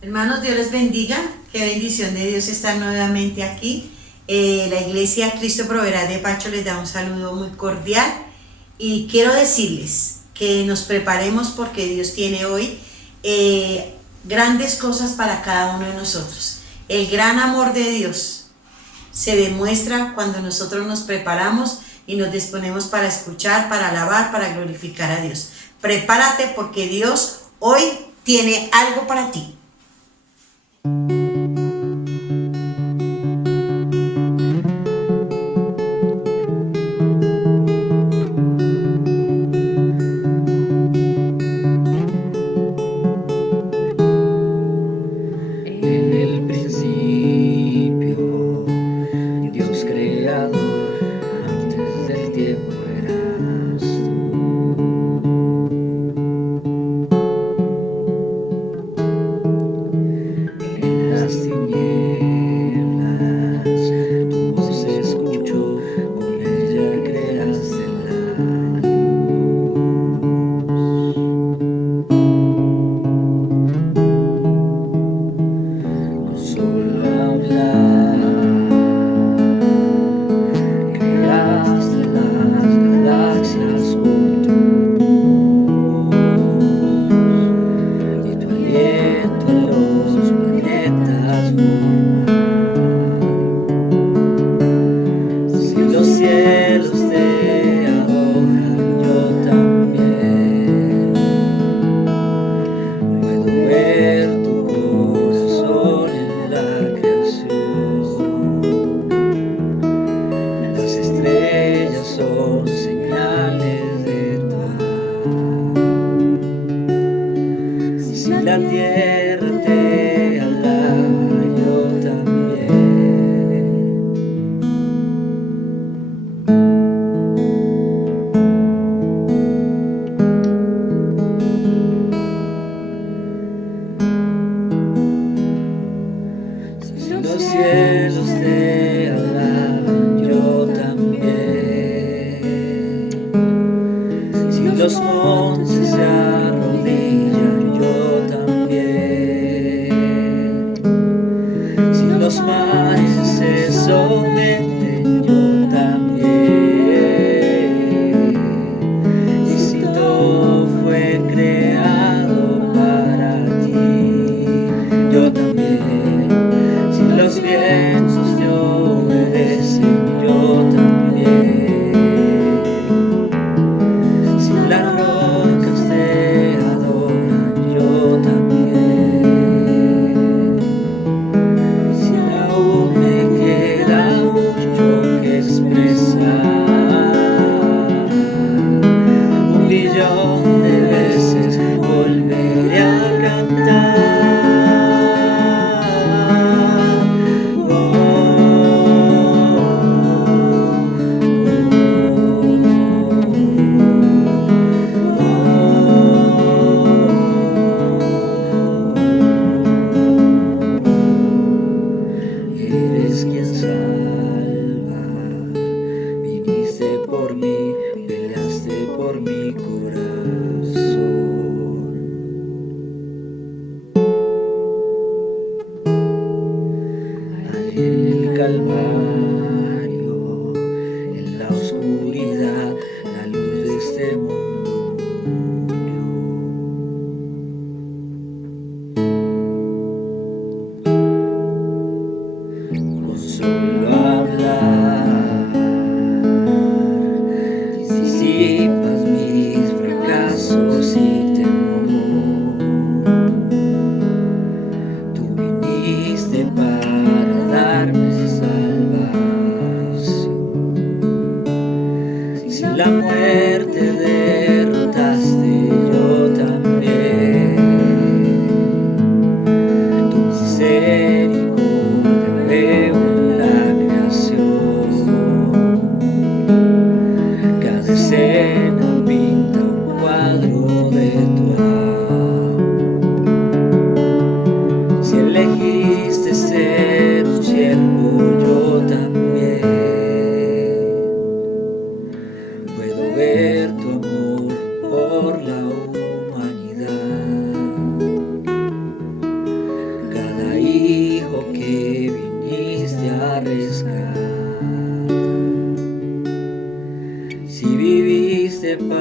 Hermanos, Dios les bendiga. Qué bendición de Dios estar nuevamente aquí. La Iglesia Cristo Proveerá de Pacho les da un saludo muy cordial y quiero decirles que nos preparemos porque Dios tiene hoy grandes cosas para cada uno de nosotros. El gran amor de Dios se demuestra cuando nosotros nos preparamos y nos disponemos para escuchar, para alabar, para glorificar a Dios. Prepárate porque Dios hoy tiene algo para ti.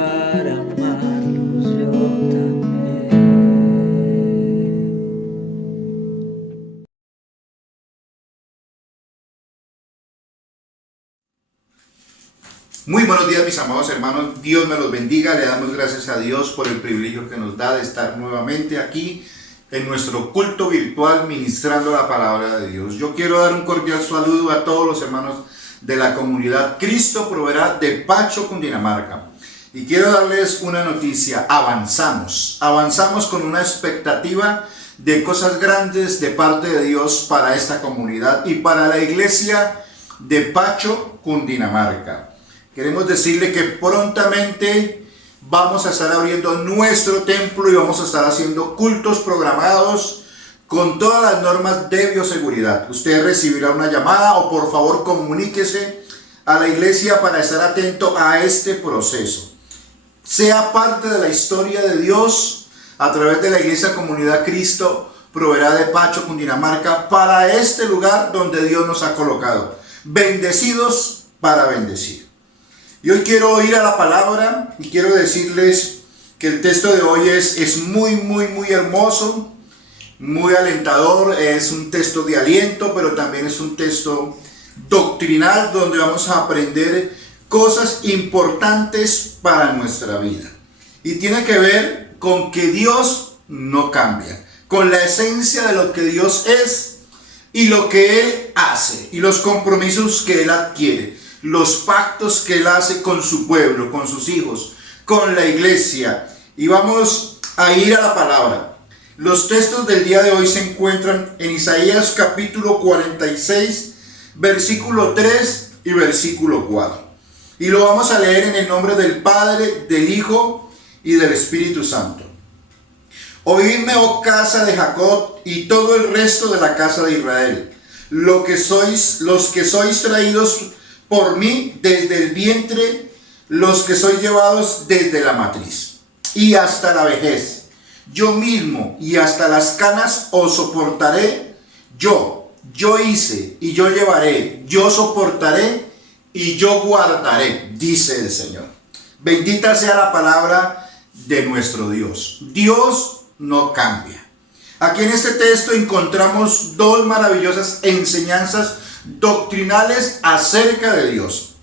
para amarlos yo también. Muy buenos días, mis amados hermanos. Dios me los bendiga. Le damos gracias a Dios por el privilegio que nos da de estar nuevamente aquí en nuestro culto virtual ministrando la palabra de Dios. Yo quiero dar un cordial saludo a todos los hermanos de la comunidad Cristo Proveerá de Pacho, Cundinamarca. Y quiero darles una noticia. Avanzamos con una expectativa de cosas grandes de parte de Dios para esta comunidad y para la iglesia de Pacho, Cundinamarca. Queremos decirle que prontamente vamos a estar abriendo nuestro templo y vamos a estar haciendo cultos programados con todas las normas de bioseguridad. Usted recibirá una llamada o por favor comuníquese a la iglesia para estar atento a este proceso. Sea parte de la historia de Dios a través de la Iglesia Comunidad Cristo Proveerá de Pacho, Cundinamarca, para este lugar donde Dios nos ha colocado. Bendecidos para bendecir. Y hoy quiero ir a la palabra y quiero decirles que el texto de hoy es muy hermoso, muy alentador. Es un texto de aliento, pero también es un texto doctrinal donde vamos a aprender cosas importantes para nuestra vida. Y tiene que ver con que Dios no cambia, con la esencia de lo que Dios es y lo que Él hace y los compromisos que Él adquiere. Los pactos que Él hace con su pueblo, con sus hijos, con la iglesia. Y vamos a ir a la palabra. Los textos del día de hoy se encuentran en Isaías capítulo 46, versículo 3 y versículo 4. Y lo vamos a leer en el nombre del Padre, del Hijo y del Espíritu Santo. Oídme, oh casa de Jacob, y todo el resto de la casa de Israel, los que sois traídos por mí desde el vientre, los que sois llevados desde la matriz, y hasta la vejez. Yo mismo y hasta las canas os soportaré. Yo hice y yo llevaré, yo soportaré y yo guardaré, dice el Señor. Bendita sea la palabra de nuestro Dios. Dios no cambia. Aquí en este texto encontramos dos maravillosas enseñanzas doctrinales acerca de Dios.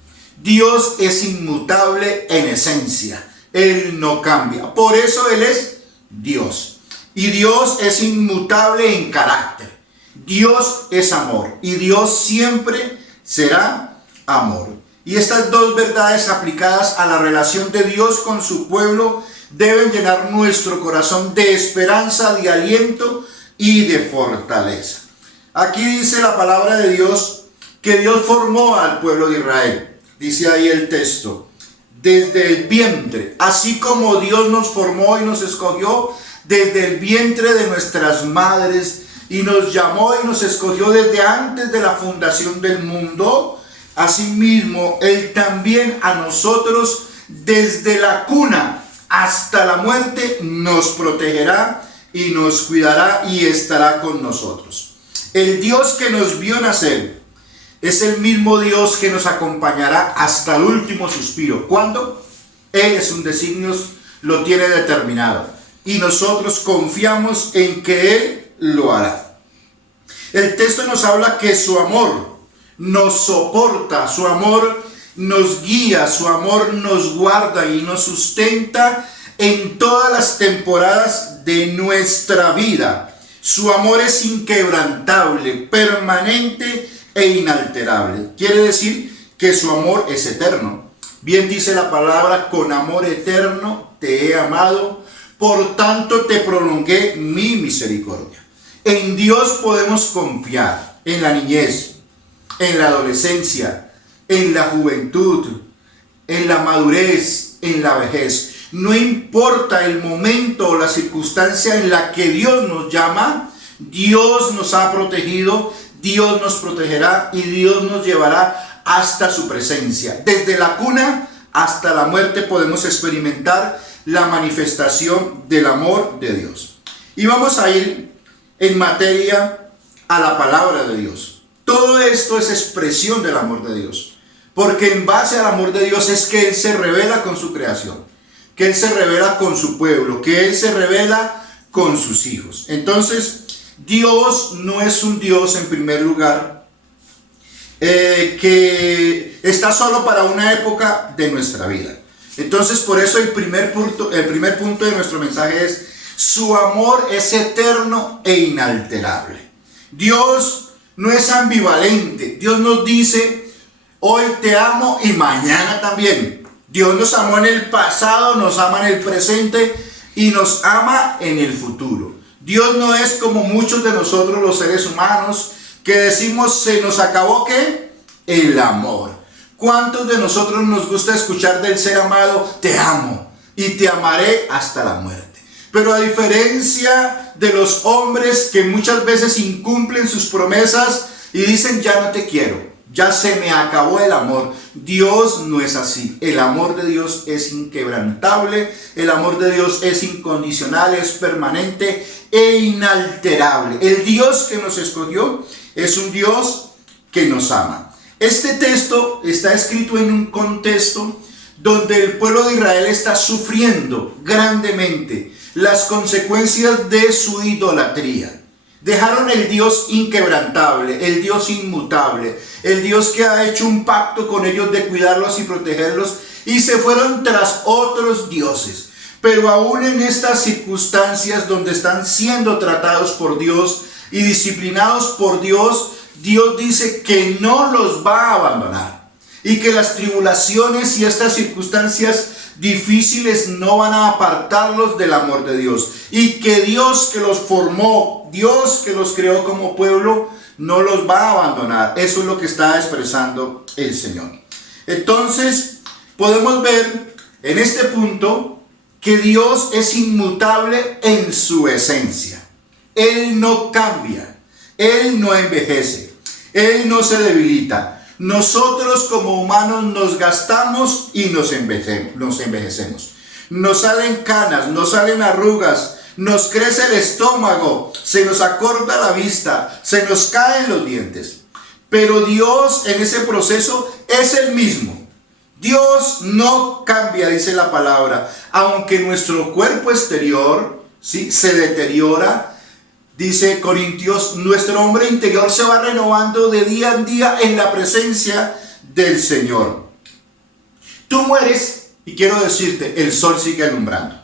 Dios es inmutable en esencia. Él no cambia. Por eso Él es Dios. Y Dios es inmutable en carácter. Dios es amor. Y Dios siempre será amor. Y estas dos verdades aplicadas a la relación de Dios con su pueblo deben llenar nuestro corazón de esperanza, de aliento y de fortaleza. Aquí dice la palabra de Dios que Dios formó al pueblo de Israel. Dice ahí el texto, desde el vientre, así como Dios nos formó y nos escogió desde el vientre de nuestras madres y nos llamó y nos escogió desde antes de la fundación del mundo, asimismo Él también a nosotros desde la cuna hasta la muerte nos protegerá y nos cuidará y estará con nosotros. El Dios que nos vio nacer es el mismo Dios que nos acompañará hasta el último suspiro. ¿Cuándo? Él es un designio, lo tiene determinado. Y nosotros confiamos en que Él lo hará. El texto nos habla que su amor nos soporta, su amor nos guía, su amor nos guarda y nos sustenta en todas las temporadas de nuestra vida. Su amor es inquebrantable, permanente e inalterable. Quiere decir que su amor es eterno. Bien dice la palabra, con amor eterno te he amado, por tanto te prolongué mi misericordia. En Dios podemos confiar en la niñez, en la adolescencia, en la juventud, en la madurez, en la vejez. No importa el momento o la circunstancia en la que Dios nos llama, Dios nos ha protegido, Dios nos protegerá y Dios nos llevará hasta su presencia. Desde la cuna hasta la muerte podemos experimentar la manifestación del amor de Dios. Y vamos a ir en materia a la palabra de Dios. Todo esto es expresión del amor de Dios, porque en base al amor de Dios es que Él se revela con su creación. que Él se revela con su pueblo, que Él se revela con sus hijos. Entonces, Dios no es un Dios, en primer lugar, que está solo para una época de nuestra vida. Entonces, por eso el primer punto de nuestro mensaje es: su amor es eterno e inalterable. Dios no es ambivalente. Dios nos dice: hoy te amo y mañana también. Dios nos amó en el pasado, nos ama en el presente y nos ama en el futuro. Dios no es como muchos de nosotros los seres humanos que decimos: se nos acabó ¿qué? El amor. ¿Cuántos de nosotros nos gusta escuchar del ser amado: te amo y te amaré hasta la muerte? Pero a diferencia de los hombres que muchas veces incumplen sus promesas y dicen: ya no te quiero, ya se me acabó el amor. Dios no es así. El amor de Dios es inquebrantable, el amor de Dios es incondicional, es permanente e inalterable. El Dios que nos escogió es un Dios que nos ama. Este texto está escrito en un contexto donde el pueblo de Israel está sufriendo grandemente las consecuencias de su idolatría. Dejaron el Dios inquebrantable, el Dios inmutable, el Dios que ha hecho un pacto con ellos de cuidarlos y protegerlos, y se fueron tras otros dioses. Pero aún en estas circunstancias donde están siendo tratados por Dios y disciplinados por Dios, Dios dice que no los va a abandonar y que las tribulaciones y estas circunstancias difíciles no van a apartarlos del amor de Dios, y que Dios que los formó, Dios que los creó como pueblo, no los va a abandonar. Eso es lo que está expresando el Señor. Entonces podemos ver en este punto que Dios es inmutable en su esencia. Él no cambia, Él no envejece, Él no se debilita. Nosotros como humanos nos gastamos y nos envejecemos. Nos salen canas, nos salen arrugas, nos crece el estómago, se nos acorta la vista, se nos caen los dientes. Pero Dios en ese proceso es el mismo. Dios no cambia, dice la palabra. Aunque nuestro cuerpo exterior, ¿sí?, se deteriora, dice Corintios, nuestro hombre interior se va renovando de día en día en la presencia del Señor. Tú mueres y quiero decirte, el sol sigue alumbrando.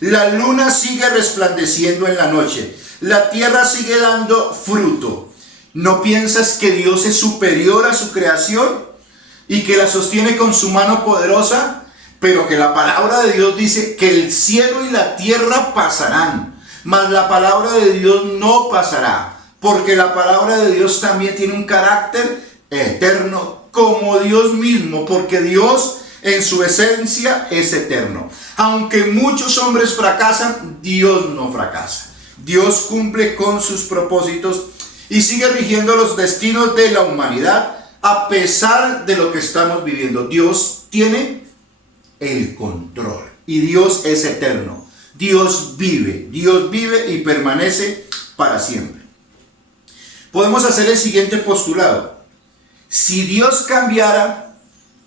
La luna sigue resplandeciendo en la noche. La tierra sigue dando fruto. ¿No piensas que Dios es superior a su creación y que la sostiene con su mano poderosa? Pero que la palabra de Dios dice que el cielo y la tierra pasarán, mas la palabra de Dios no pasará, porque la palabra de Dios también tiene un carácter eterno como Dios mismo, porque Dios en su esencia es eterno. Aunque muchos hombres fracasan, Dios no fracasa. Dios cumple con sus propósitos y sigue rigiendo los destinos de la humanidad a pesar de lo que estamos viviendo. Dios tiene el control y Dios es eterno. Dios vive y permanece para siempre. Podemos hacer el siguiente postulado: si Dios cambiara,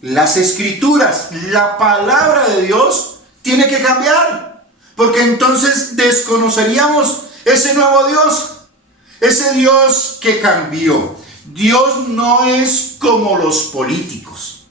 las escrituras, la palabra de Dios, tiene que cambiar, porque entonces desconoceríamos ese nuevo Dios, ese Dios que cambió. Dios no es como los políticos,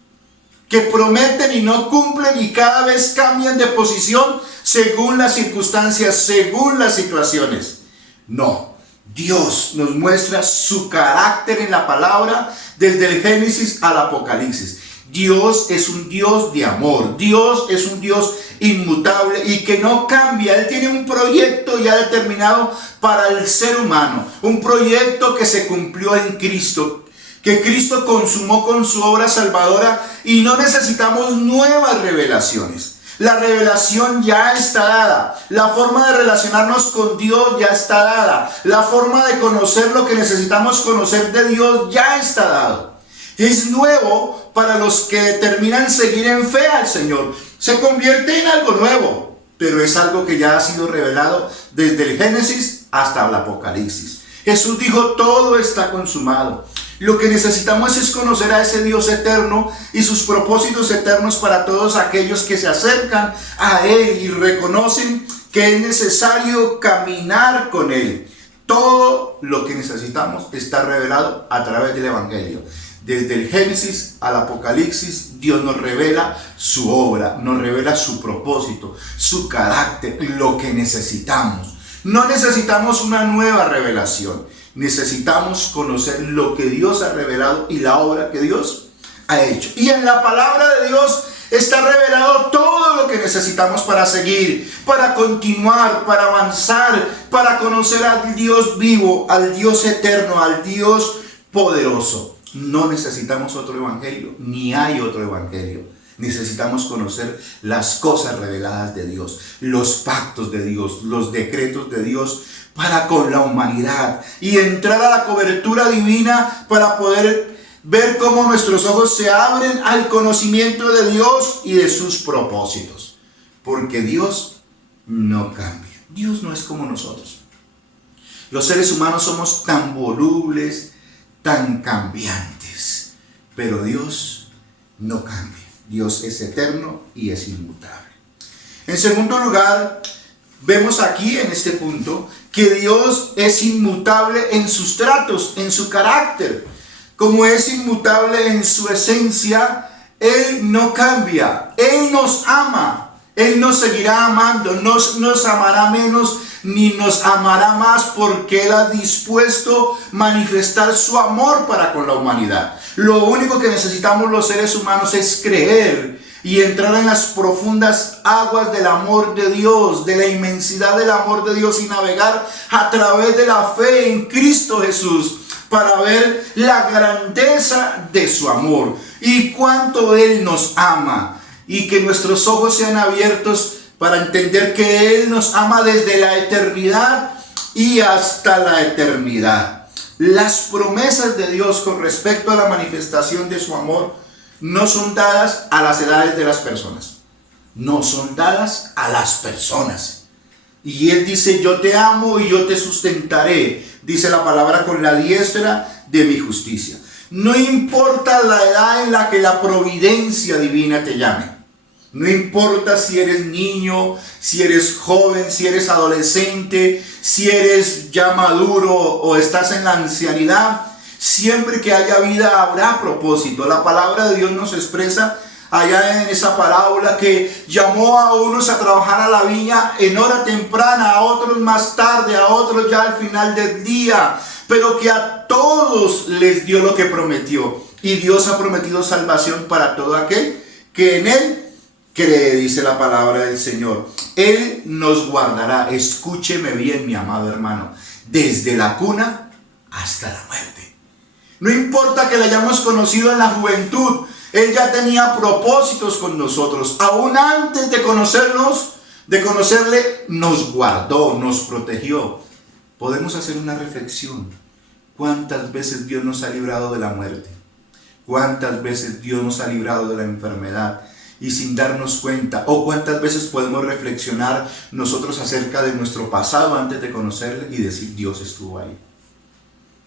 que prometen y no cumplen y cada vez cambian de posición según las circunstancias, según las situaciones. No, Dios nos muestra su carácter en la palabra desde el Génesis al Apocalipsis. Dios es un Dios de amor, Dios es un Dios inmutable y que no cambia. Él tiene un proyecto ya determinado para el ser humano, un proyecto que se cumplió en Cristo, que Cristo consumó con su obra salvadora, y no necesitamos nuevas revelaciones. La revelación ya está dada, la forma de relacionarnos con Dios ya está dada, la forma de conocer lo que necesitamos conocer de Dios ya está dado. Es nuevo para los que determinan seguir en fe al Señor. Se convierte en algo nuevo, pero es algo que ya ha sido revelado desde el Génesis hasta el Apocalipsis. Jesús dijo: todo está consumado. Lo que necesitamos es conocer a ese Dios eterno y sus propósitos eternos para todos aquellos que se acercan a Él y reconocen que es necesario caminar con Él. Todo lo que necesitamos está revelado a través del Evangelio. Desde el Génesis al Apocalipsis, Dios nos revela su obra, nos revela su propósito, su carácter, lo que necesitamos. No necesitamos una nueva revelación, necesitamos conocer lo que Dios ha revelado y la obra que Dios ha hecho. Y en la palabra de Dios está revelado todo lo que necesitamos para seguir, para continuar, para avanzar, para conocer al Dios vivo, al Dios eterno, al Dios poderoso. No necesitamos otro evangelio, ni hay otro evangelio. Necesitamos conocer las cosas reveladas de Dios, los pactos de Dios, los decretos de Dios para con la humanidad y entrar a la cobertura divina para poder ver cómo nuestros ojos se abren al conocimiento de Dios y de sus propósitos. Porque Dios no cambia. Dios no es como nosotros. Los seres humanos somos tan volubles, tan cambiantes, pero Dios no cambia. Dios es eterno y es inmutable. En segundo lugar, vemos aquí en este punto que Dios es inmutable en sus tratos, en su carácter. Como es inmutable en su esencia, Él no cambia. Él nos ama. Él nos seguirá amando. No nos amará menos ni nos amará más, porque Él ha dispuesto manifestar su amor para con la humanidad. Lo único que necesitamos los seres humanos es creer y entrar en las profundas aguas del amor de Dios, de la inmensidad del amor de Dios, y navegar a través de la fe en Cristo Jesús para ver la grandeza de su amor y cuánto Él nos ama, y que nuestros ojos sean abiertos para entender que Él nos ama desde la eternidad y hasta la eternidad. Las promesas de Dios con respecto a la manifestación de su amor no son dadas a las edades de las personas. No son dadas a las personas. Y Él dice: yo te amo y yo te sustentaré, dice la palabra, con la diestra de mi justicia. No importa la edad en la que la providencia divina te llame. No importa si eres niño, si eres joven, si eres adolescente, si eres ya maduro o estás en la ancianidad. Siempre que haya vida habrá propósito. La palabra de Dios nos expresa allá en esa parábola que llamó a unos a trabajar a la viña en hora temprana, a otros más tarde, a otros ya al final del día, pero que a todos les dio lo que prometió. Y Dios ha prometido salvación para todo aquel que en Él cree, dice la palabra del Señor. Él nos guardará, escúcheme bien, mi amado hermano, desde la cuna hasta la muerte. No importa que le hayamos conocido en la juventud, Él ya tenía propósitos con nosotros. Aún antes de conocerle, nos guardó, nos protegió. Podemos hacer una reflexión. ¿Cuántas veces Dios nos ha librado de la muerte? ¿Cuántas veces Dios nos ha librado de la enfermedad? Y sin darnos cuenta, o cuántas veces podemos reflexionar nosotros acerca de nuestro pasado antes de conocerle y decir: Dios estuvo ahí,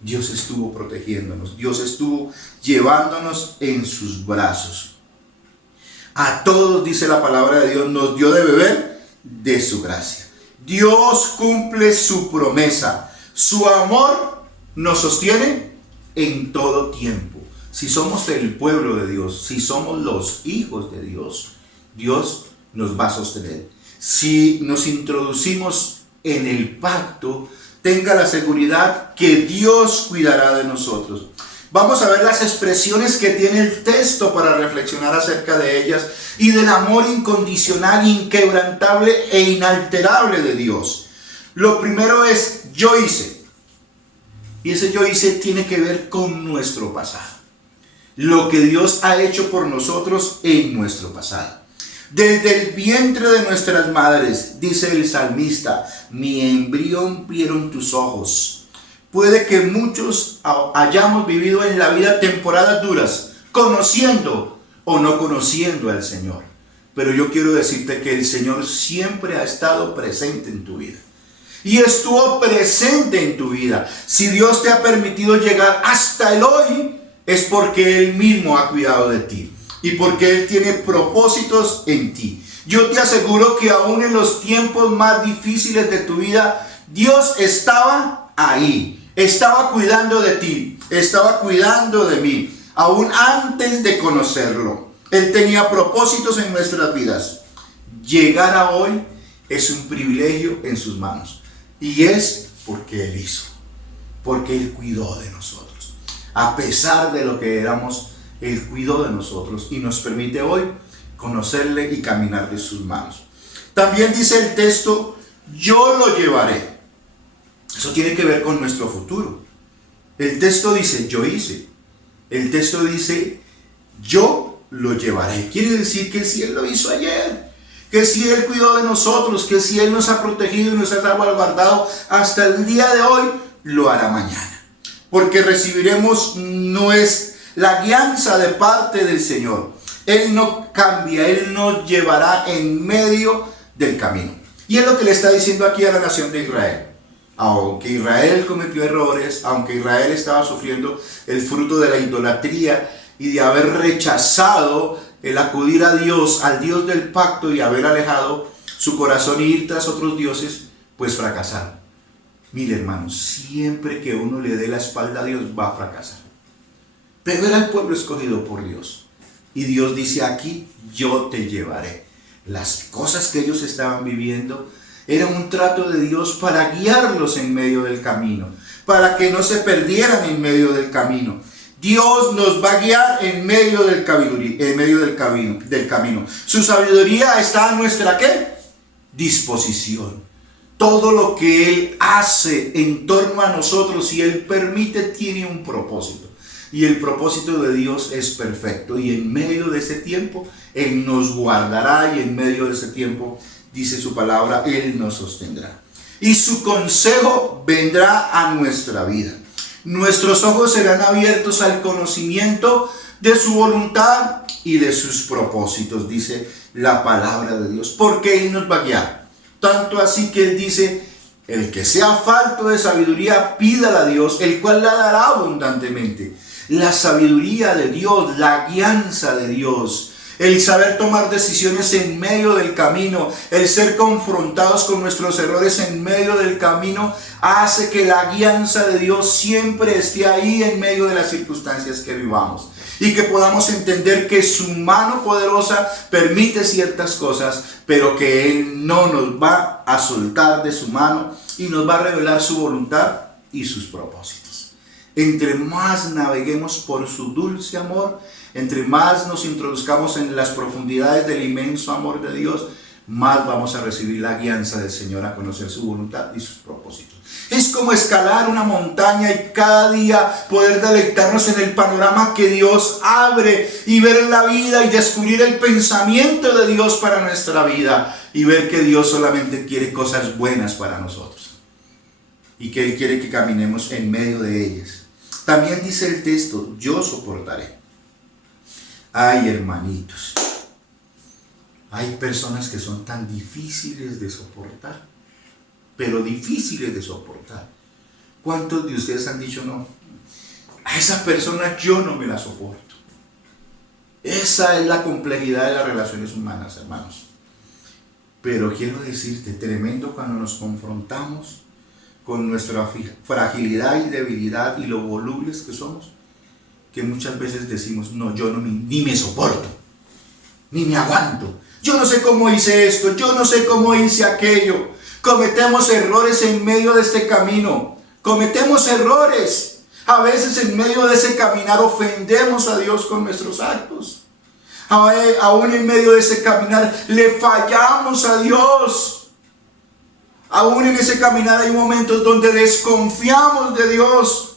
Dios estuvo protegiéndonos, Dios estuvo llevándonos en sus brazos. A todos, dice la palabra de Dios, nos dio de beber de su gracia. Dios cumple su promesa, su amor nos sostiene en todo tiempo. Si somos el pueblo de Dios, si somos los hijos de Dios, Dios nos va a sostener. Si nos introducimos en el pacto, tenga la seguridad que Dios cuidará de nosotros. Vamos a ver las expresiones que tiene el texto para reflexionar acerca de ellas y del amor incondicional, inquebrantable e inalterable de Dios. Lo primero es: yo hice. Y ese yo hice tiene que ver con nuestro pasado. Lo que Dios ha hecho por nosotros en nuestro pasado. Desde el vientre de nuestras madres, dice el salmista, mi embrión vieron tus ojos. Puede que muchos hayamos vivido en la vida temporadas duras, conociendo o no conociendo al Señor. Pero yo quiero decirte que el Señor siempre ha estado presente en tu vida. y estuvo presente en tu vida. Si Dios te ha permitido llegar hasta el hoy, es porque Él mismo ha cuidado de ti y porque Él tiene propósitos en ti. Yo te aseguro que aún en los tiempos más difíciles de tu vida, Dios estaba ahí, estaba cuidando de ti, estaba cuidando de mí, aún antes de conocerlo. Él tenía propósitos en nuestras vidas. Llegar a hoy es un privilegio en sus manos, y es porque Él hizo, porque Él cuidó de nosotros. A pesar de lo que éramos, Él cuidó de nosotros y nos permite hoy conocerle y caminar de sus manos. También dice el texto, yo lo llevaré. Eso tiene que ver con nuestro futuro. El texto dice, yo hice. El texto dice, yo lo llevaré. Quiere decir que si Él lo hizo ayer, que si Él cuidó de nosotros, que si Él nos ha protegido y nos ha guardado hasta el día de hoy, lo hará mañana. Porque recibiremos la guianza de parte del Señor. Él no cambia, Él nos llevará en medio del camino. Y es lo que le está diciendo aquí a la nación de Israel. Aunque Israel cometió errores, aunque Israel estaba sufriendo el fruto de la idolatría y de haber rechazado el acudir a Dios, al Dios del pacto, y haber alejado su corazón y ir tras otros dioses, pues fracasaron. Mire, hermanos, siempre que uno le dé la espalda a Dios va a fracasar. Pero era el pueblo escogido por Dios. Y Dios dice aquí, yo te llevaré. Las cosas que ellos estaban viviendo era un trato de Dios para guiarlos en medio del camino, para que no se perdieran en medio del camino. Dios nos va a guiar en medio del camino. Su sabiduría está a nuestra ¿qué? Disposición. Todo lo que Él hace en torno a nosotros, y Él permite, tiene un propósito. Y el propósito de Dios es perfecto. Y en medio de ese tiempo, Él nos guardará. Y en medio de ese tiempo, dice su palabra, Él nos sostendrá. Y su consejo vendrá a nuestra vida. Nuestros ojos serán abiertos al conocimiento de su voluntad y de sus propósitos, dice la palabra de Dios. Porque Él nos va a guiar. Tanto así que Él dice, el que sea falto de sabiduría, pídala a Dios, el cual la dará abundantemente. La sabiduría de Dios, la guianza de Dios, el saber tomar decisiones en medio del camino, el ser confrontados con nuestros errores en medio del camino, hace que la guianza de Dios siempre esté ahí en medio de las circunstancias que vivamos. Y que podamos entender que su mano poderosa permite ciertas cosas, pero que Él no nos va a soltar de su mano y nos va a revelar su voluntad y sus propósitos. Entre más naveguemos por su dulce amor, entre más nos introduzcamos en las profundidades del inmenso amor de Dios, más vamos a recibir la guianza del Señor a conocer su voluntad y sus propósitos. Es como escalar una montaña y cada día poder deleitarnos en el panorama que Dios abre y ver la vida y descubrir el pensamiento de Dios para nuestra vida y ver que Dios solamente quiere cosas buenas para nosotros y que Él quiere que caminemos en medio de ellas. También dice el texto, yo soportaré. Ay, hermanitos, hay personas que son tan difíciles de soportar, pero difíciles de soportar. ¿Cuántos de ustedes han dicho, no, a esa persona yo no me la soporto? Esa es la complejidad de las relaciones humanas, hermanos. Pero quiero decirte, tremendo cuando nos confrontamos con nuestra fragilidad y debilidad y lo volubles que somos, que muchas veces decimos, no, yo ni me soporto, ni me aguanto. Yo no sé cómo hice esto, yo no sé cómo hice aquello. Cometemos errores en medio de este camino. Cometemos errores. A veces en medio de ese caminar ofendemos a Dios con nuestros actos. Aún en medio de ese caminar le fallamos a Dios. Aún en ese caminar hay momentos donde desconfiamos de Dios.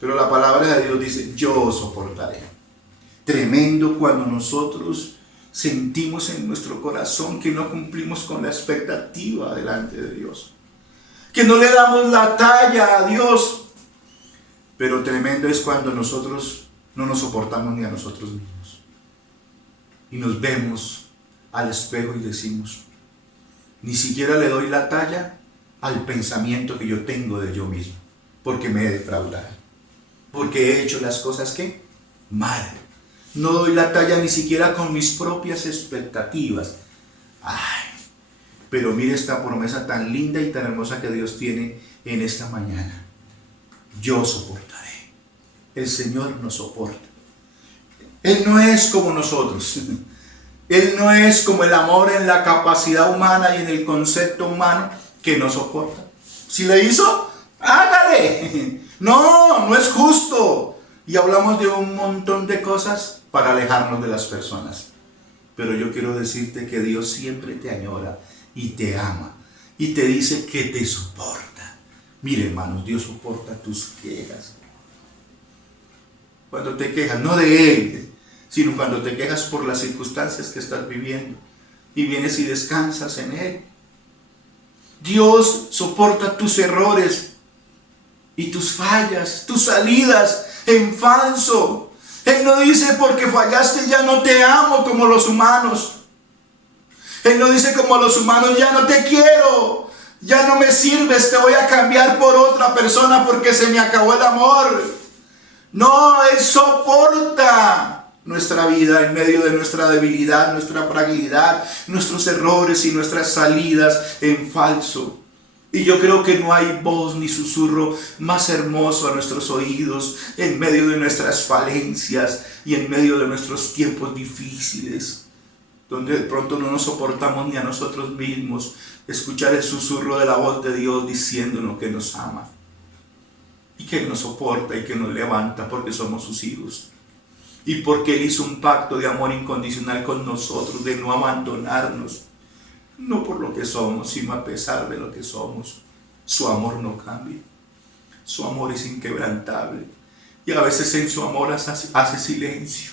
Pero la palabra de Dios dice, yo soportaré. Tremendo cuando nosotros sentimos en nuestro corazón que no cumplimos con la expectativa delante de Dios, que no le damos la talla a Dios. Pero tremendo es cuando nosotros no nos soportamos ni a nosotros mismos y nos vemos al espejo y decimos, ni siquiera le doy la talla al pensamiento que yo tengo de yo mismo, porque me he defraudado, porque he hecho las cosas que mal. No doy la talla ni siquiera con mis propias expectativas. Ay, pero mire esta promesa tan linda y tan hermosa que Dios tiene en esta mañana. Yo soportaré. El Señor nos soporta. Él no es como nosotros. Él no es como el amor en la capacidad humana y en el concepto humano que nos soporta. Si le hizo, hágale. No, no es justo. Y hablamos de un montón de cosas para alejarnos de las personas. Pero yo quiero decirte que Dios siempre te añora y te ama y te dice que te soporta. Mire, hermanos, Dios soporta tus quejas. Cuando te quejas, no de Él, sino cuando te quejas por las circunstancias que estás viviendo y vienes y descansas en Él. Dios soporta tus errores y tus fallas, tus salidas en falso. Él no dice porque fallaste ya no te amo como los humanos. Él no dice como los humanos ya no te quiero, ya no me sirves, te voy a cambiar por otra persona porque se me acabó el amor. No, Él soporta nuestra vida en medio de nuestra debilidad, nuestra fragilidad, nuestros errores y nuestras salidas en falso. Y yo creo que no hay voz ni susurro más hermoso a nuestros oídos en medio de nuestras falencias y en medio de nuestros tiempos difíciles, donde de pronto no nos soportamos ni a nosotros mismos, escuchar el susurro de la voz de Dios diciéndonos que nos ama y que nos soporta y que nos levanta porque somos sus hijos y porque Él hizo un pacto de amor incondicional con nosotros, de no abandonarnos. No por lo que somos, sino a pesar de lo que somos. Su amor no cambia. Su amor es inquebrantable. Y a veces en su amor hace silencio.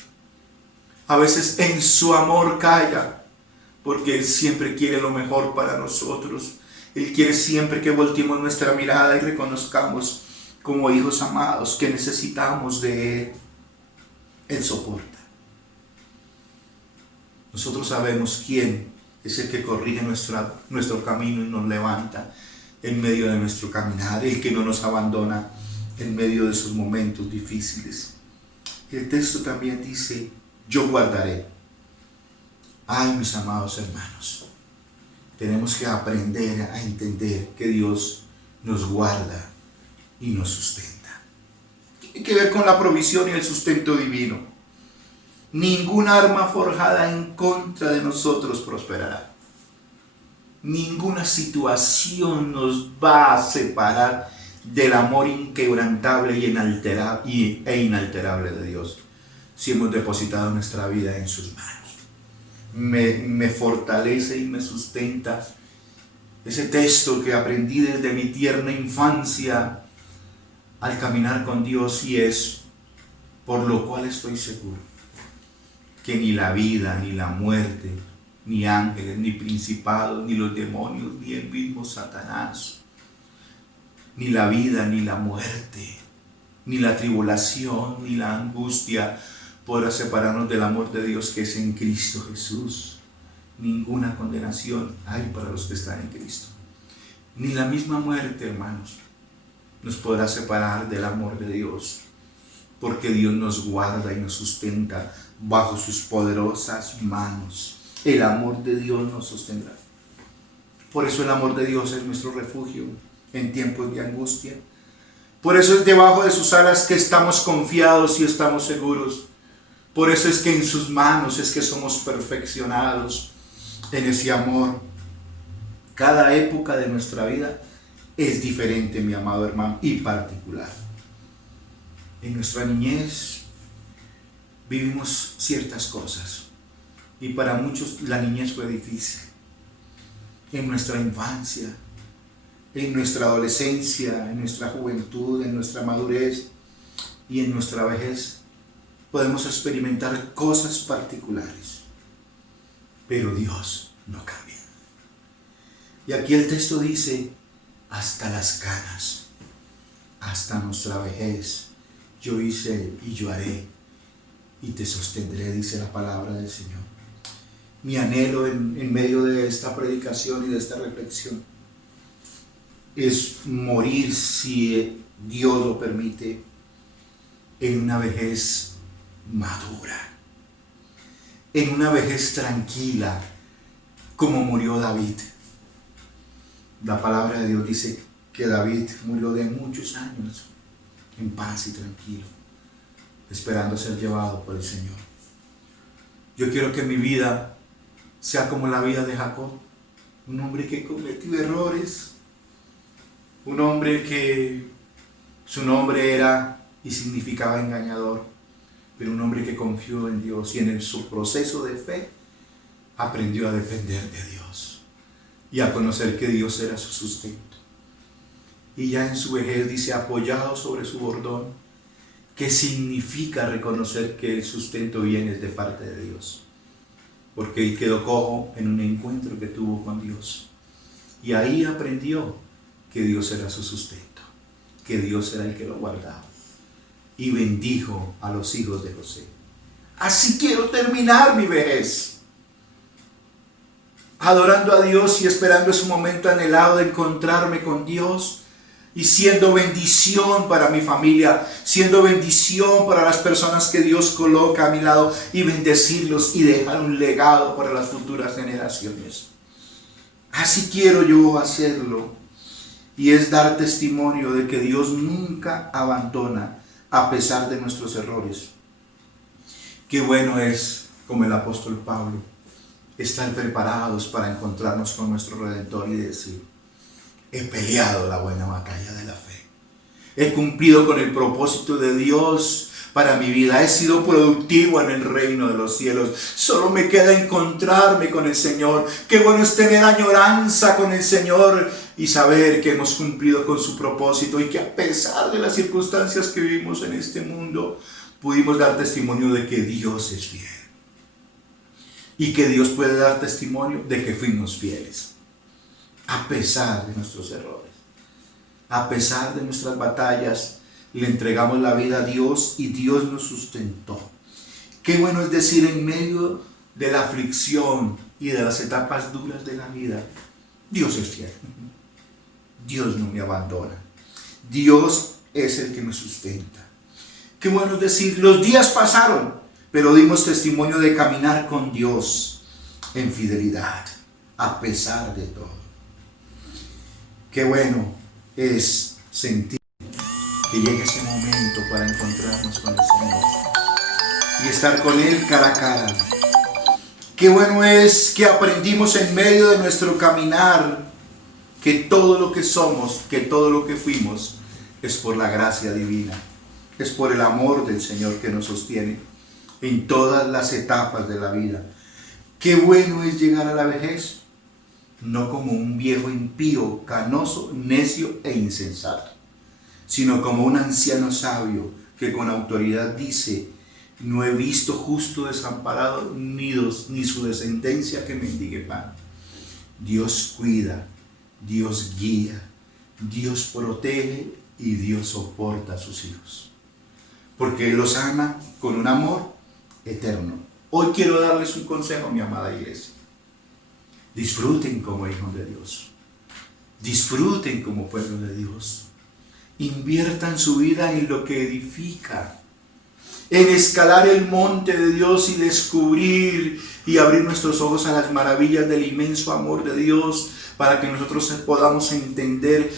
A veces en su amor calla. Porque Él siempre quiere lo mejor para nosotros. Él quiere siempre que volteemos nuestra mirada y reconozcamos como hijos amados que necesitamos de Él. Él soporta. Nosotros sabemos quién es el que corrige nuestro camino y nos levanta en medio de nuestro caminar, el que no nos abandona en medio de esos momentos difíciles. El texto también dice, yo guardaré. Ay, mis amados hermanos, tenemos que aprender a entender que Dios nos guarda y nos sustenta. Tiene que ver con la provisión y el sustento divino. Ninguna arma forjada en contra de nosotros prosperará. Ninguna situación nos va a separar del amor inquebrantable e inalterable de Dios, si hemos depositado nuestra vida en sus manos. Me fortalece y me sustenta ese texto que aprendí desde mi tierna infancia al caminar con Dios, y es por lo cual estoy seguro que ni la vida, ni la muerte, ni ángeles, ni principados, ni los demonios, ni el mismo Satanás, ni la vida, ni la muerte, ni la tribulación, ni la angustia podrá separarnos del amor de Dios que es en Cristo Jesús. Ninguna condenación hay para los que están en Cristo. Ni la misma muerte, hermanos, nos podrá separar del amor de Dios, porque Dios nos guarda y nos sustenta bajo sus poderosas manos. El amor de Dios nos sostendrá. Por eso el amor de Dios es nuestro refugio en tiempos de angustia. Por eso es debajo de sus alas que estamos confiados y estamos seguros. Por eso es que en sus manos es que somos perfeccionados en ese amor. Cada época de nuestra vida es diferente, mi amado hermano, y particular. En nuestra niñez vivimos ciertas cosas y para muchos la niñez fue difícil. En nuestra infancia, en nuestra adolescencia, en nuestra juventud, en nuestra madurez y en nuestra vejez podemos experimentar cosas particulares, pero Dios no cambia. Y aquí el texto dice, hasta las canas, hasta nuestra vejez, yo hice y yo haré y te sostendré, dice la palabra del Señor. Mi anhelo en medio de esta predicación y de esta reflexión es morir, si Dios lo permite, en una vejez madura, en una vejez tranquila, como murió David. La palabra de Dios dice que David murió de muchos años en paz y tranquilo, esperando ser llevado por el Señor. Yo quiero que mi vida sea como la vida de Jacob, un hombre que cometió errores, un hombre que su nombre era y significaba engañador, pero un hombre que confió en Dios y en su proceso de fe aprendió a depender de Dios y a conocer que Dios era su sustento. Y ya en su vejez dice, apoyado sobre su bordón, que significa reconocer que el sustento viene de parte de Dios, porque él quedó cojo en un encuentro que tuvo con Dios, y ahí aprendió que Dios era su sustento, que Dios era el que lo guardaba, y bendijo a los hijos de José. Así quiero terminar mi vejez, adorando a Dios y esperando ese momento anhelado de encontrarme con Dios, y siendo bendición para mi familia, siendo bendición para las personas que Dios coloca a mi lado, y bendecirlos y dejar un legado para las futuras generaciones. Así quiero yo hacerlo, y es dar testimonio de que Dios nunca abandona a pesar de nuestros errores. Qué bueno es, como el apóstol Pablo, estar preparados para encontrarnos con nuestro Redentor y decir: he peleado la buena batalla de la fe, he cumplido con el propósito de Dios para mi vida, he sido productivo en el reino de los cielos, solo me queda encontrarme con el Señor. Qué bueno es tener añoranza con el Señor y saber que hemos cumplido con su propósito, y que a pesar de las circunstancias que vivimos en este mundo, pudimos dar testimonio de que Dios es fiel, y que Dios puede dar testimonio de que fuimos fieles. A pesar de nuestros errores, a pesar de nuestras batallas, le entregamos la vida a Dios y Dios nos sustentó. Qué bueno es decir, en medio de la aflicción y de las etapas duras de la vida, Dios es fiel. Dios no me abandona. Dios es el que me sustenta. Qué bueno es decir, los días pasaron, pero dimos testimonio de caminar con Dios en fidelidad, a pesar de todo. Qué bueno es sentir que llegue ese momento para encontrarnos con el Señor y estar con Él cara a cara. Qué bueno es que aprendimos en medio de nuestro caminar que todo lo que somos, que todo lo que fuimos, es por la gracia divina, es por el amor del Señor que nos sostiene en todas las etapas de la vida. Qué bueno es llegar a la vejez, no como un viejo impío, canoso, necio e insensato, sino como un anciano sabio que con autoridad dice: no he visto justo desamparado, ni su descendencia que mendigue pan. Dios cuida, Dios guía, Dios protege y Dios soporta a sus hijos, porque Él los ama con un amor eterno. Hoy quiero darles un consejo, mi amada iglesia. Disfruten como hijos de Dios. Disfruten como pueblo de Dios. Inviertan su vida en lo que edifica, en escalar el monte de Dios y descubrir y abrir nuestros ojos a las maravillas del inmenso amor de Dios, para que nosotros podamos entender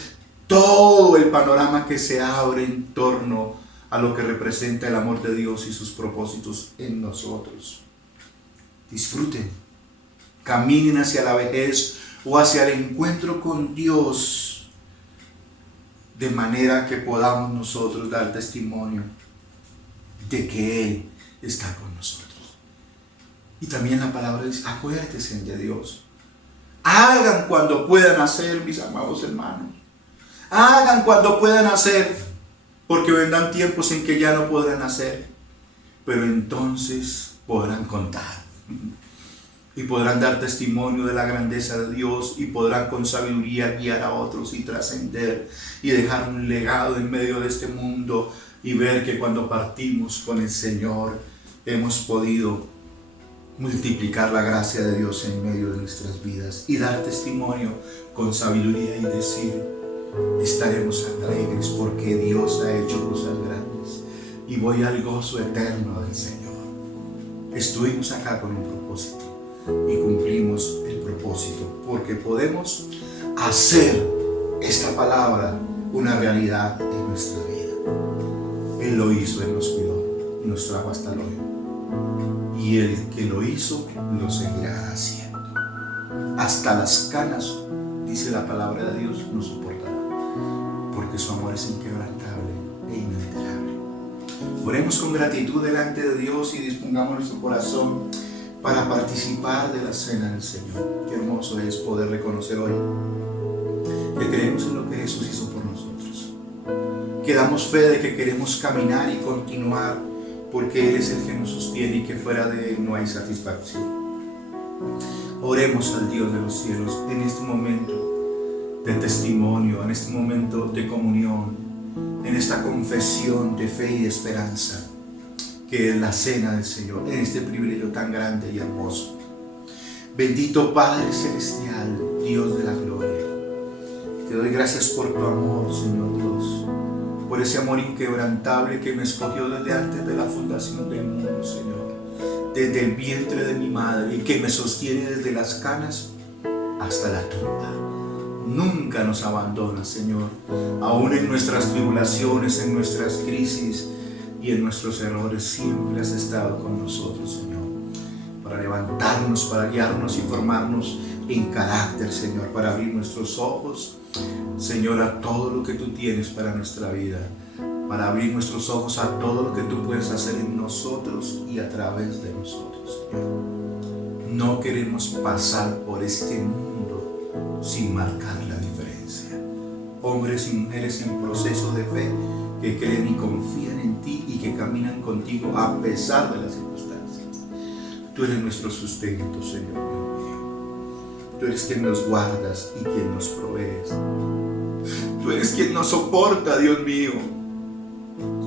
todo el panorama que se abre en torno a lo que representa el amor de Dios y sus propósitos en nosotros. Disfruten. Caminen hacia la vejez o hacia el encuentro con Dios, de manera que podamos nosotros dar testimonio de que Él está con nosotros. Y también la palabra dice: acuérdense de Dios. Hagan cuando puedan hacer, mis amados hermanos. Hagan cuando puedan hacer, porque vendrán tiempos en que ya no podrán hacer, pero entonces podrán contar. Y podrán dar testimonio de la grandeza de Dios, y podrán con sabiduría guiar a otros y trascender y dejar un legado en medio de este mundo, y ver que cuando partimos con el Señor hemos podido multiplicar la gracia de Dios en medio de nuestras vidas y dar testimonio con sabiduría y decir: estaremos alegres porque Dios ha hecho cosas grandes y voy al gozo eterno del Señor. Estuvimos acá con un propósito y cumplimos el propósito porque podemos hacer esta palabra una realidad en nuestra vida. Él lo hizo, Él nos cuidó y nos trajo hasta el hoy. Y el que lo hizo, lo seguirá haciendo. Hasta las canas, dice la palabra de Dios, nos soportará, porque su amor es inquebrantable e inalterable. Oremos con gratitud delante de Dios y dispongamos nuestro corazón para participar de la cena del Señor. Qué hermoso es poder reconocer hoy que creemos en lo que Jesús hizo por nosotros, que damos fe de que queremos caminar y continuar porque Él es el que nos sostiene y que fuera de Él no hay satisfacción. Oremos al Dios de los cielos en este momento de testimonio, en este momento de comunión, en esta confesión de fe y de esperanza que es la cena del Señor, en este privilegio tan grande y hermoso. Bendito Padre Celestial, Dios de la gloria, te doy gracias por tu amor, Señor Dios, por ese amor inquebrantable que me escogió desde antes de la fundación del mundo, Señor, desde el vientre de mi madre y que me sostiene desde las canas hasta la tumba. Nunca nos abandona, Señor, aún en nuestras tribulaciones, en nuestras crisis y en nuestros errores, siempre has estado con nosotros, Señor, para levantarnos, para guiarnos y formarnos en carácter, Señor, para abrir nuestros ojos, Señor, a todo lo que tú tienes para nuestra vida, para abrir nuestros ojos a todo lo que tú puedes hacer en nosotros y a través de nosotros, Señor. No queremos pasar por este mundo sin marcar la diferencia. Hombres y mujeres en proceso de fe que creen y confían en ti y que caminan contigo a pesar de las circunstancias. Tú eres nuestro sustento, Señor Dios mío. Tú eres quien nos guardas y quien nos provees. Tú eres quien nos soporta, Dios mío.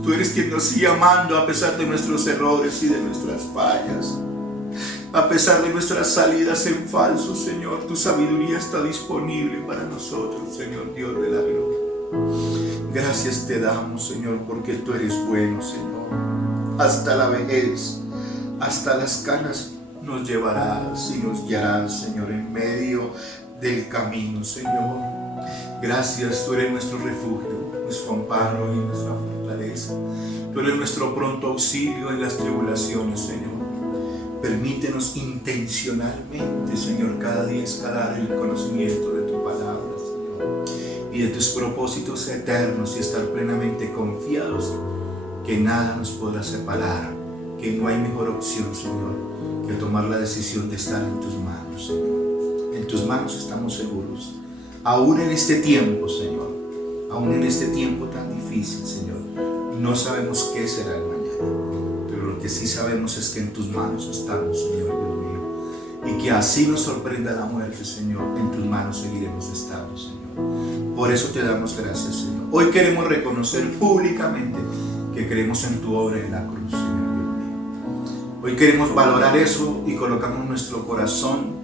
Tú eres quien nos sigue amando a pesar de nuestros errores y de nuestras fallas. A pesar de nuestras salidas en falso, Señor, tu sabiduría está disponible para nosotros, Señor Dios de la gloria. Gracias te damos, Señor, porque tú eres bueno, Señor. Hasta la vejez, hasta las canas nos llevarás y nos guiarás, Señor, en medio del camino, Señor. Gracias, tú eres nuestro refugio, nuestro amparo y nuestra fortaleza. Tú eres nuestro pronto auxilio en las tribulaciones, Señor. Permítenos intencionalmente, Señor, cada día escalar el conocimiento de tu palabra, Señor, y de tus propósitos eternos y estar plenamente confiados que nada nos podrá separar, que no hay mejor opción, Señor, que tomar la decisión de estar en tus manos, Señor. En tus manos estamos seguros, aún en este tiempo, Señor, aún en este tiempo tan difícil, Señor. No sabemos qué será el mañana, pero lo que sí sabemos es que en tus manos estamos, Señor Dios mío, y que así nos sorprenda la muerte, Señor, en tus manos seguiremos estando, Señor. Por eso te damos gracias, Señor. Hoy queremos reconocer públicamente que creemos en tu obra en la cruz, Señor Dios mío. Hoy queremos valorar eso y colocamos nuestro corazón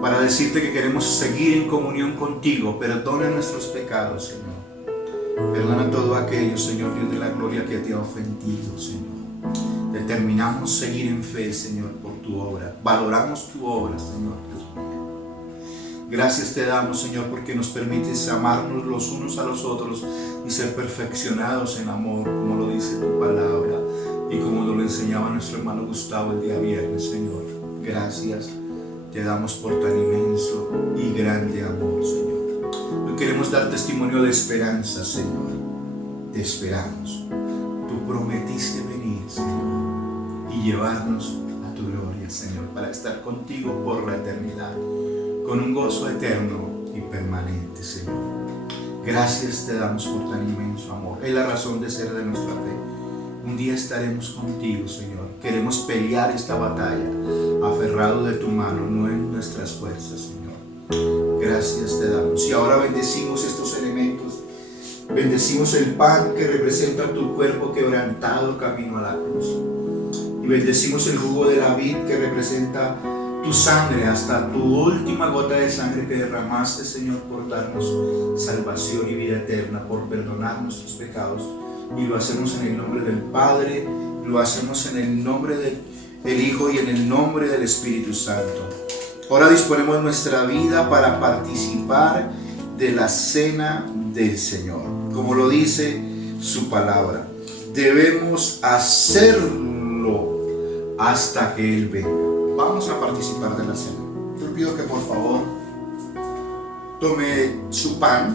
para decirte que queremos seguir en comunión contigo. Perdona nuestros pecados, Señor. Perdona todo aquello, Señor Dios de la gloria, que te ha ofendido, Señor. Determinamos seguir en fe, Señor, por tu obra. Valoramos tu obra, Señor Dios mío. Gracias te damos, Señor, porque nos permites amarnos los unos a los otros y ser perfeccionados en amor, como lo dice tu palabra y como nos lo enseñaba nuestro hermano Gustavo el día viernes, Señor. Gracias te damos por tan inmenso y grande amor, Señor. Hoy queremos dar testimonio de esperanza, Señor. Te esperamos. Tú prometiste venir, Señor, y llevarnos a tu gloria, Señor, para estar contigo por la eternidad, con un gozo eterno y permanente, Señor. Gracias te damos por tan inmenso amor. Es la razón de ser de nuestra fe. Un día estaremos contigo, Señor. Queremos pelear esta batalla, aferrado de tu mano, no en nuestras fuerzas, Señor. Gracias te damos. Y ahora bendecimos estos elementos. Bendecimos el pan que representa tu cuerpo quebrantado camino a la cruz. Y bendecimos el jugo de la vid que representa tu sangre, hasta tu última gota de sangre que derramaste, Señor, por darnos salvación y vida eterna, por perdonar nuestros pecados. Y lo hacemos en el nombre del Padre, lo hacemos en el nombre del Hijo y en el nombre del Espíritu Santo. Ahora disponemos nuestra vida para participar de la cena del Señor. Como lo dice su palabra, debemos hacerlo hasta que Él venga. Vamos a participar de la cena. Yo pido que por favor tome su pan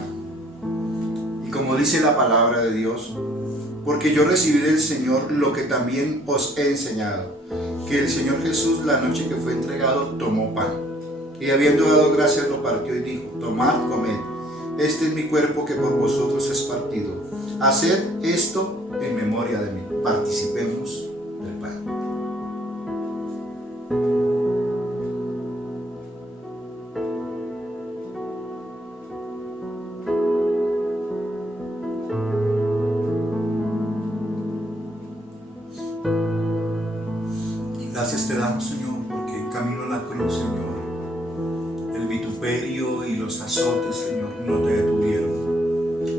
y, como dice la palabra de Dios, porque yo recibí del Señor lo que también os he enseñado, que el Señor Jesús, la noche que fue entregado, tomó pan y, habiendo dado gracias, lo partió y dijo: tomad, comed, este es mi cuerpo que por vosotros es partido. Haced esto en memoria de mí. Participemos del pan. Gracias te damos, Señor, porque en camino a la cruz, Señor, el vituperio y los azotes, Señor, no te detuvieron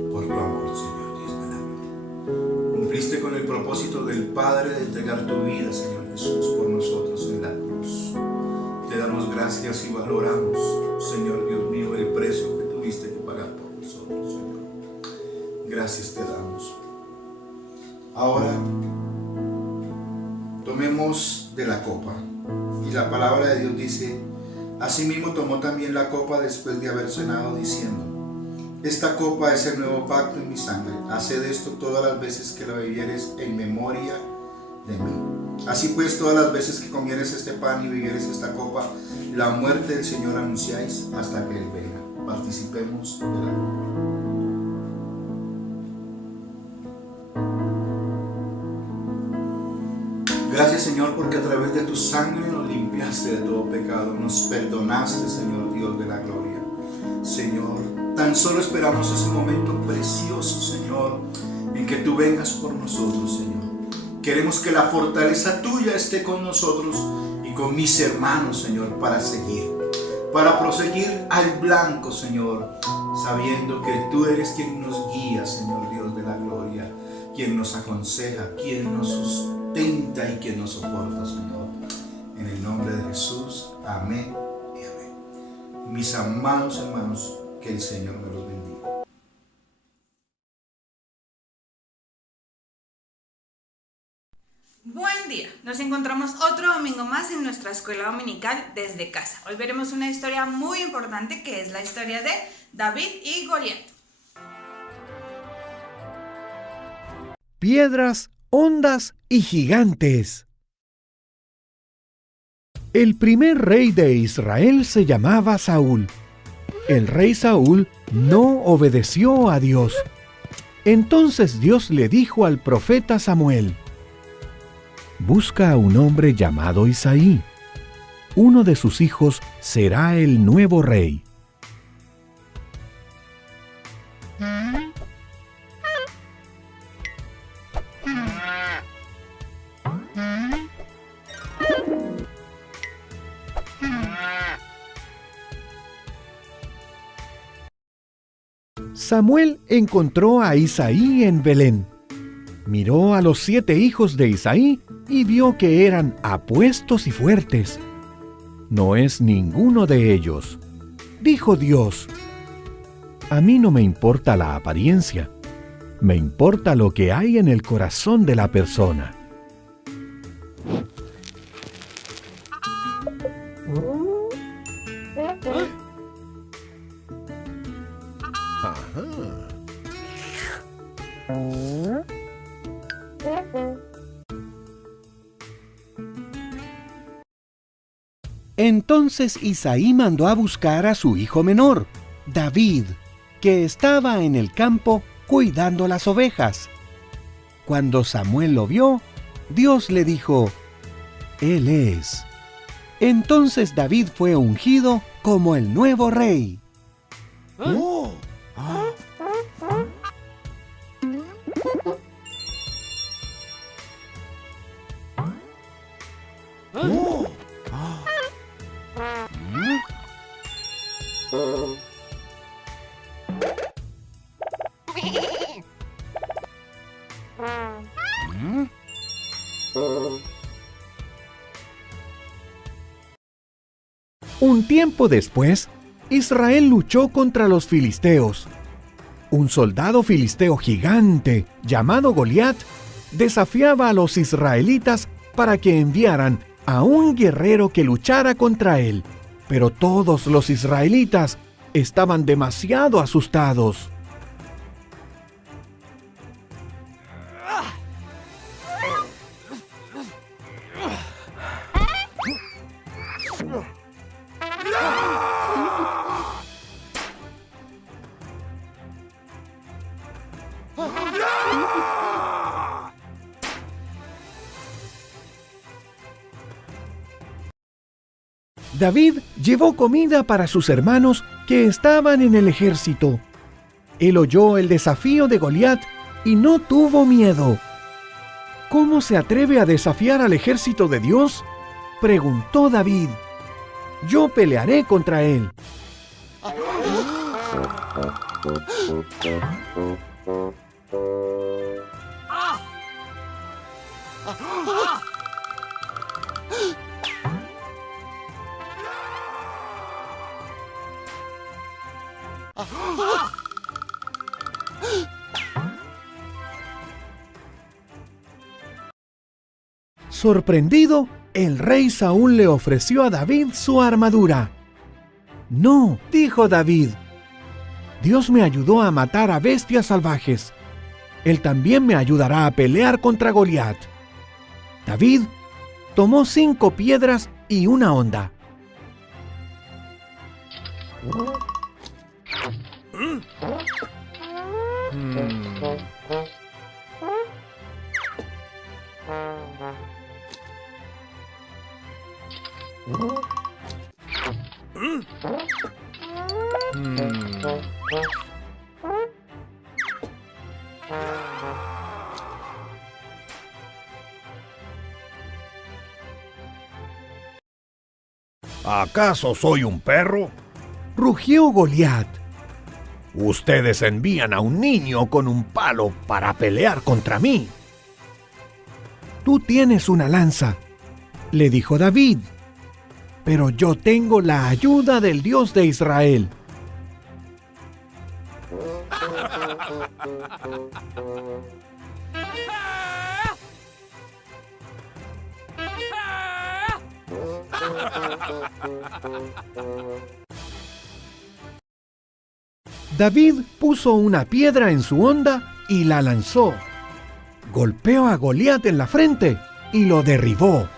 por tu amor, Señor, Dios de la gloria. Cumpliste con el propósito del Padre de entregar tu vida, Señor Jesús, por nosotros en la cruz. Te damos gracias y valoramos, Señor Dios mío, el precio que tuviste que pagar por nosotros, Señor. Gracias te damos. Ahora tomemos de la copa. Y la palabra de Dios dice: asimismo tomó también la copa después de haber cenado, diciendo: esta copa es el nuevo pacto en mi sangre. Haced esto todas las veces que la bebieres en memoria de mí. Así pues, todas las veces que comieres este pan y bebieres esta copa, la muerte del Señor anunciáis hasta que Él venga. Participemos de la copa. Gracias, Señor, porque a través de tu sangre nos limpiaste de todo pecado, nos perdonaste, Señor Dios de la gloria. Señor, tan solo esperamos ese momento precioso, Señor, en que tú vengas por nosotros, Señor. Queremos que la fortaleza tuya esté con nosotros y con mis hermanos, Señor, para seguir, para proseguir al blanco, Señor, sabiendo que tú eres quien nos guía, Señor Dios de la gloria, quien nos aconseja, quien nos sustenta y quien nos soporta, Señor. En el nombre de Jesús, amén y amén. Mis amados hermanos, que el Señor me los bendiga. Buen día, nos encontramos otro domingo más en nuestra escuela dominical desde casa. Hoy veremos una historia muy importante que es la historia de David y Goliat. Piedras, ondas y gigantes. El primer rey de Israel se llamaba Saúl. El rey Saúl no obedeció a Dios. Entonces Dios le dijo al profeta Samuel: busca a un hombre llamado Isaí. Uno de sus hijos será el nuevo rey. Samuel encontró a Isaí en Belén. Miró a los 7 hijos de Isaí y vio que eran apuestos y fuertes. No es ninguno de ellos, dijo Dios. A mí no me importa la apariencia, me importa lo que hay en el corazón de la persona. Entonces Isaí mandó a buscar a su hijo menor, David, que estaba en el campo cuidando las ovejas. Cuando Samuel lo vio, Dios le dijo: Él es. Entonces David fue ungido como el nuevo rey. ¡Oh! ¡Ah! ¡Oh! ¡Ah! Un tiempo después, Israel luchó contra los filisteos. Un soldado filisteo gigante, llamado Goliat, desafiaba a los israelitas para que enviaran a un guerrero que luchara contra él. Pero todos los israelitas estaban demasiado asustados. David llevó comida para sus hermanos que estaban en el ejército. Él oyó el desafío de Goliat y no tuvo miedo. ¿Cómo se atreve a desafiar al ejército de Dios?, preguntó David. Yo pelearé contra él. Sorprendido, el rey Saúl le ofreció a David su armadura. No, dijo David. Dios me ayudó a matar a bestias salvajes. Él también me ayudará a pelear contra Goliat. David tomó 5 piedras y una honda. ¿Acaso soy un perro? Rugió Goliat. Ustedes envían a un niño con un palo para pelear contra mí. Tú tienes una lanza, le dijo David, pero yo tengo la ayuda del Dios de Israel. David puso una piedra en su honda y la lanzó. Golpeó a Goliat en la frente y lo derribó.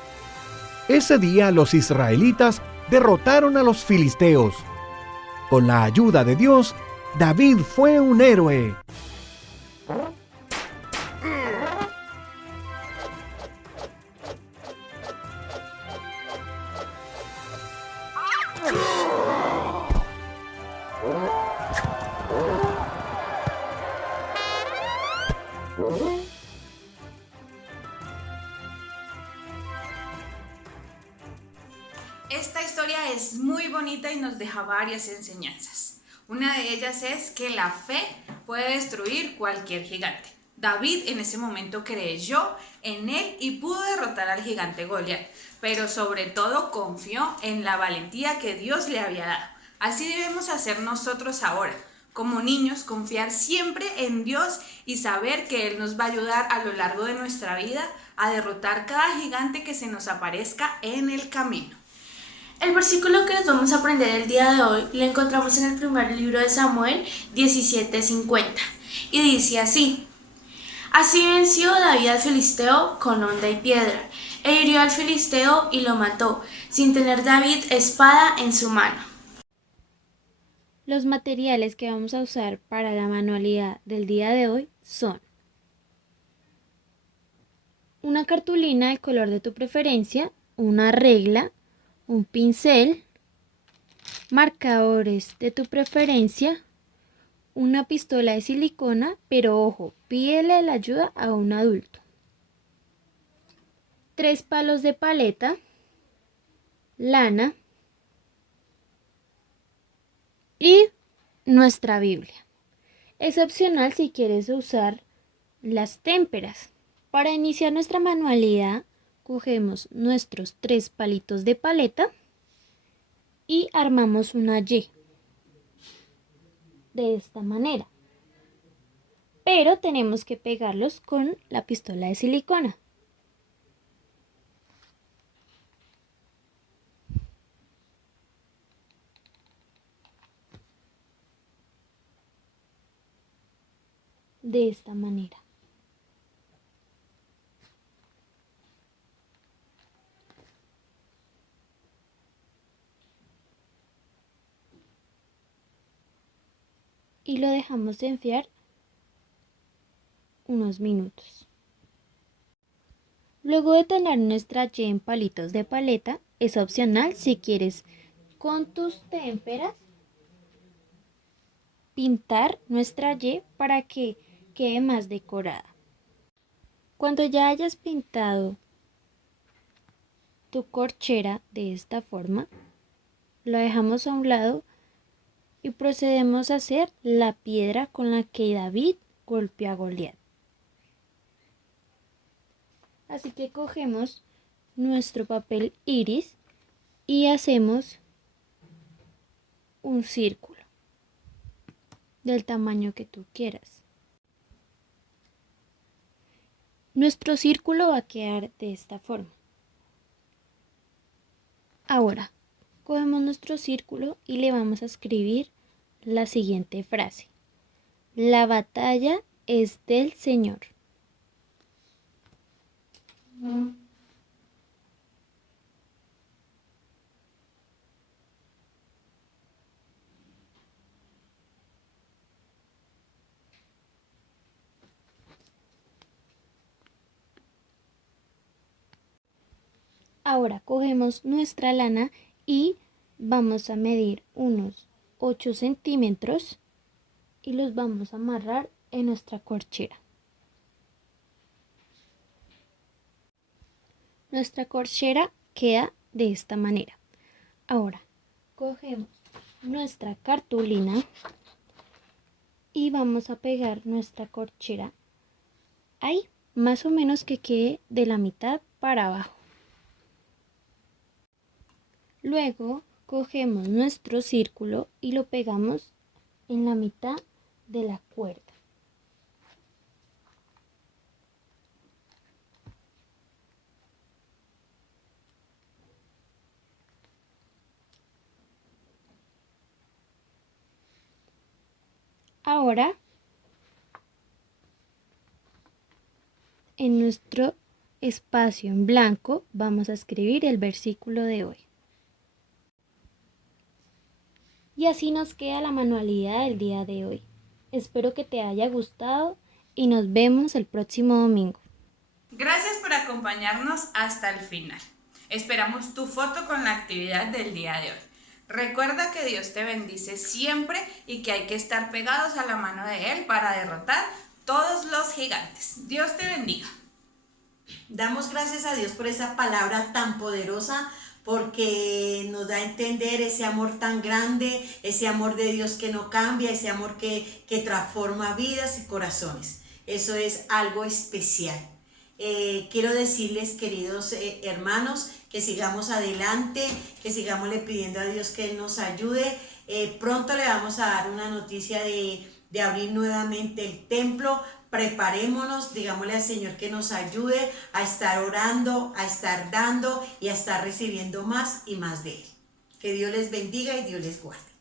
Ese día los israelitas derrotaron a los filisteos. Con la ayuda de Dios, David fue un héroe. Esta historia es muy bonita y nos deja varias enseñanzas. Una de ellas es que la fe puede destruir cualquier gigante. David en ese momento creyó en él y pudo derrotar al gigante Goliat, pero sobre todo confió en la valentía que Dios le había dado. Así debemos hacer nosotros ahora. Como niños, confiar siempre en Dios y saber que Él nos va a ayudar a lo largo de nuestra vida a derrotar cada gigante que se nos aparezca en el camino. El versículo que nos vamos a aprender el día de hoy lo encontramos en el primer libro de Samuel 17:50 y dice así: Así venció David al filisteo con honda y piedra, e hirió al filisteo y lo mató, sin tener David espada en su mano. Los materiales que vamos a usar para la manualidad del día de hoy son una cartulina del color de tu preferencia, una regla, un pincel, marcadores de tu preferencia, una pistola de silicona, pero ojo, pídele la ayuda a un adulto, 3 palos de paleta, lana y nuestra Biblia. Es opcional si quieres usar las témperas. Para iniciar nuestra manualidad, cogemos nuestros 3 palitos de paleta y armamos una Y de esta manera. Pero tenemos que pegarlos con la pistola de silicona. De esta manera. Y lo dejamos de enfriar unos minutos. Luego de tener nuestra Y en palitos de paleta, es opcional si quieres con tus témperas pintar nuestra Y para que quede más decorada. Cuando ya hayas pintado tu corchera de esta forma, lo dejamos a un lado y procedemos a hacer la piedra con la que David golpeó a Goliat. Así que cogemos nuestro papel iris y hacemos un círculo del tamaño que tú quieras. Nuestro círculo va a quedar de esta forma. Ahora, cogemos nuestro círculo y le vamos a escribir la siguiente frase. La batalla es del Señor. Ahora cogemos nuestra lana y vamos a medir unos 8 centímetros y los vamos a amarrar en nuestra corchera. Nuestra corchera queda de esta manera. Ahora cogemos nuestra cartulina y vamos a pegar nuestra corchera ahí, más o menos que quede de la mitad para abajo. Luego cogemos nuestro círculo y lo pegamos en la mitad de la cuerda. Ahora, en nuestro espacio en blanco vamos a escribir el versículo de hoy. Y así nos queda la manualidad del día de hoy. Espero que te haya gustado y nos vemos el próximo domingo. Gracias por acompañarnos hasta el final. Esperamos tu foto con la actividad del día de hoy. Recuerda que Dios te bendice siempre y que hay que estar pegados a la mano de Él para derrotar todos los gigantes. Dios te bendiga. Damos gracias a Dios por esa palabra tan poderosa, porque nos da a entender ese amor tan grande, ese amor de Dios que no cambia, ese amor que transforma vidas y corazones. Eso es algo especial. Quiero decirles, queridos hermanos, que sigamos adelante, que sigamos le pidiendo a Dios que Él nos ayude. Pronto le vamos a dar una noticia de abrir nuevamente el templo. Preparémonos, digámosle al Señor que nos ayude a estar orando, a estar dando y a estar recibiendo más y más de Él. Que Dios les bendiga y Dios les guarde.